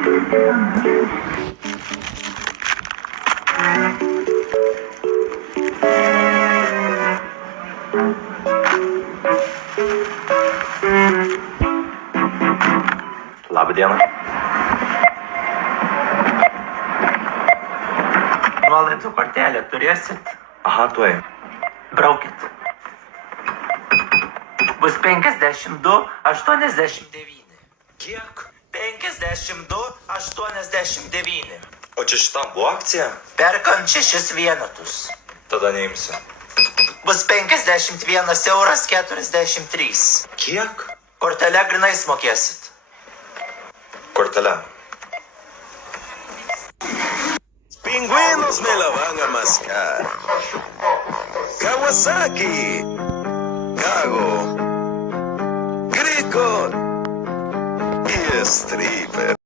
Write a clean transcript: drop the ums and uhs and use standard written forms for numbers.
Labą dieną. Nuolaidų kortelę turėsit? Aha, tuoj. Braukit. Bus 52,89. Kiek? 52,89. O čia šitam buvo akcija? Perkant 6 vienetus. Tada neimsiu. Bus 51,43 €. Kiek? Kortelę grinais mokėsit. Kortelę. Pingüinos me la van a mascar. Kawasaki. Kago. Crico. Y stripper.